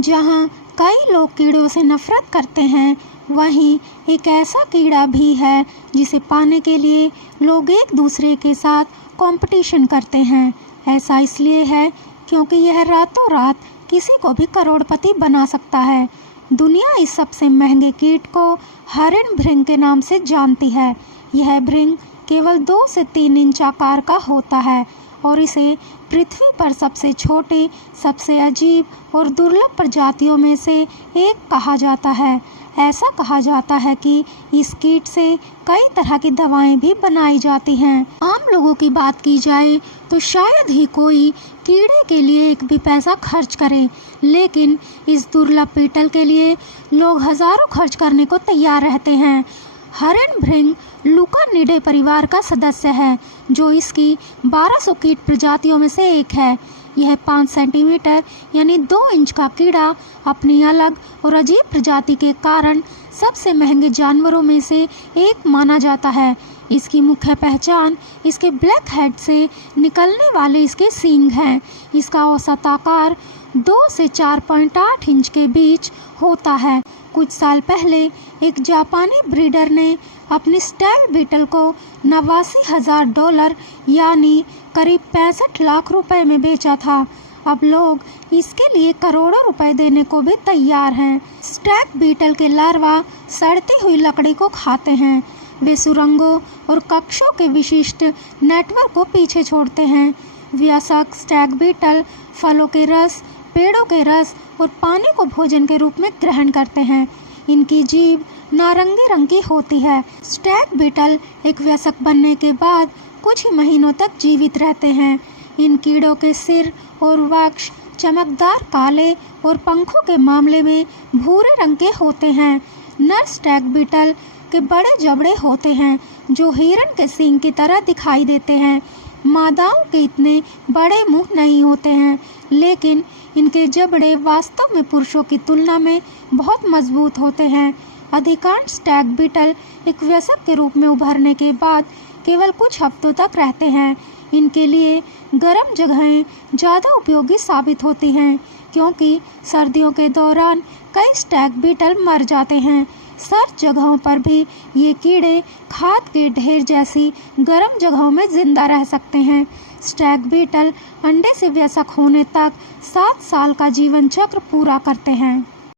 जहाँ कई लोग कीड़ों से नफरत करते हैं, वहीं एक ऐसा कीड़ा भी है जिसे पाने के लिए लोग एक दूसरे के साथ कंपटीशन करते हैं। ऐसा इसलिए है क्योंकि यह रातों रात किसी को भी करोड़पति बना सकता है। दुनिया इस सबसे महंगे कीट को हरिण भृंग के नाम से जानती है। यह भृंग केवल 2 से 3 इंच आकार का होता है और इसे पृथ्वी पर सबसे छोटी, सबसे अजीब और दुर्लभ प्रजातियों में से एक कहा जाता है। ऐसा कहा जाता है कि इस कीट से कई तरह की दवाएं भी बनाई जाती हैं। आम लोगों की बात की जाए तो शायद ही कोई कीड़े के लिए एक भी पैसा खर्च करे, लेकिन इस दुर्लभ बीटल के लिए लोग हजारों खर्च करने को तैयार रहते हैं। हरिण भृंग लुकानिडे परिवार का सदस्य है, जो इसकी 1200 कीट प्रजातियों में से एक है। यह 5 सेंटीमीटर यानी 2 इंच का कीड़ा अपनी अलग और अजीब प्रजाति के कारण सबसे महंगे जानवरों में से एक माना जाता है। इसकी मुख्य पहचान इसके ब्लैक हेड से निकलने वाले इसके सींग हैं। इसका औसत आकार 2 से 4.8 इंच के बीच होता है। कुछ साल पहले एक जापानी ब्रीडर ने अपनी स्टैग बीटल को $89,000 यानी करीब 65 लाख रुपए में बेचा था। अब लोग इसके लिए करोड़ों रुपए देने को भी तैयार हैं। स्टैग बीटल के लार्वा सड़ती हुई लकड़ी को खाते हैं। वे सुरंगों और कक्षों के विशिष्ट नेटवर्क को पीछे छोड़ते हैं। वयस्क स्टैग बीटल फलों के रस, पेड़ों के रस और पानी को भोजन के रूप में ग्रहण करते हैं। इनकी जीभ नारंगी रंग की होती है। स्टैग बीटल एक वयस्क बनने के बाद कुछ ही महीनों तक जीवित रहते हैं। इन कीड़ों के सिर और वक्ष चमकदार काले और पंखों के मामले में भूरे रंग के होते हैं। नर स्टैग बीटल के बड़े जबड़े होते हैं जो हिरण के सींग की तरह दिखाई देते हैं। मादाओं के इतने बड़े मुंह नहीं होते हैं, लेकिन इनके जबड़े वास्तव में पुरुषों की तुलना में बहुत मजबूत होते हैं। अधिकांश स्टैग बीटल एक वयस्क के रूप में उभरने के बाद केवल कुछ हफ्तों तक रहते हैं। इनके लिए गर्म जगहें ज़्यादा उपयोगी साबित होती हैं, क्योंकि सर्दियों के दौरान कई स्टैग बीटल मर जाते हैं। सर्द जगहों पर भी ये कीड़े खाद के ढेर जैसी गर्म जगहों में जिंदा रह सकते हैं। स्टैग बीटल अंडे से वयस्क होने तक 7 साल का जीवन चक्र पूरा करते हैं।